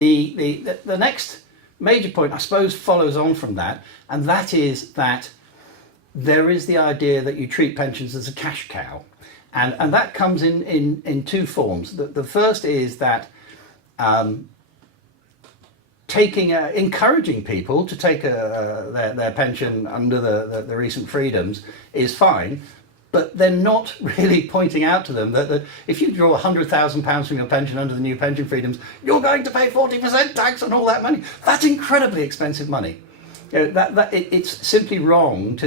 The next major point, I suppose, follows on from that, and that is that there is the idea that you treat pensions as a cash cow, and that comes in two forms. The first is that encouraging people to take their pension under the recent freedoms is fine, but they're not really pointing out to them that if you draw £100,000 from your pension under the new pension freedoms, you're going to pay 40% tax on all that money. That's incredibly expensive money. You know, it's simply wrong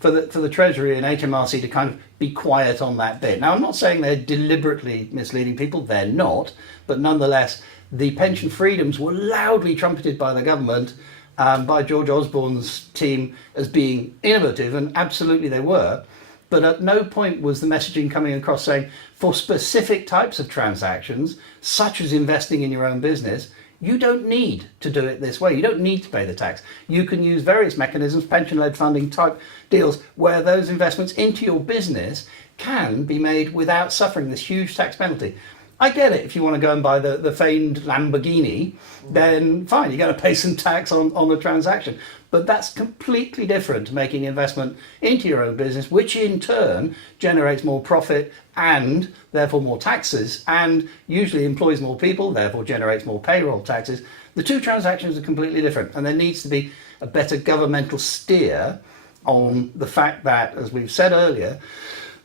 for the Treasury and HMRC to kind of be quiet on that bit. Now, I'm not saying they're deliberately misleading people, they're not, but nonetheless, the pension freedoms were loudly trumpeted by the government, by George Osborne's team, as being innovative, and absolutely they were. But at no point was the messaging coming across saying, for specific types of transactions, such as investing in your own business, you don't need to do it this way. You don't need to pay the tax. You can use various mechanisms, pension-led funding type deals, where those investments into your business can be made without suffering this huge tax penalty. I get it. If you want to go and buy the famed Lamborghini, then fine, you're going to pay some tax on the transaction. But that's completely different to making investment into your own business, which in turn generates more profit and therefore more taxes, and usually employs more people, therefore generates more payroll taxes. The two transactions are completely different, and there needs to be a better governmental steer on the fact that, as we've said earlier,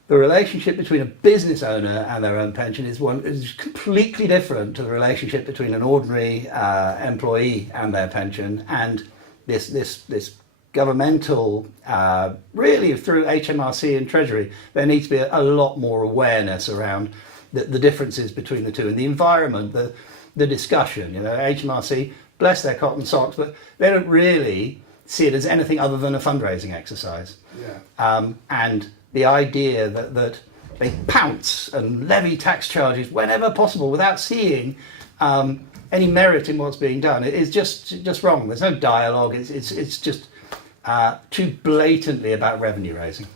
the relationship between a business owner and their own pension is completely different to the relationship between an ordinary employee and their pension. And this governmental, really through HMRC and Treasury, there needs to be a lot more awareness around the differences between the two and the environment, the discussion. You know, HMRC, bless their cotton socks, but they don't really see it as anything other than a fundraising exercise. Yeah. And the idea that they pounce and levy tax charges whenever possible without seeing any merit in what's being done, it is just wrong. There's no dialogue. It's just too blatantly about revenue raising.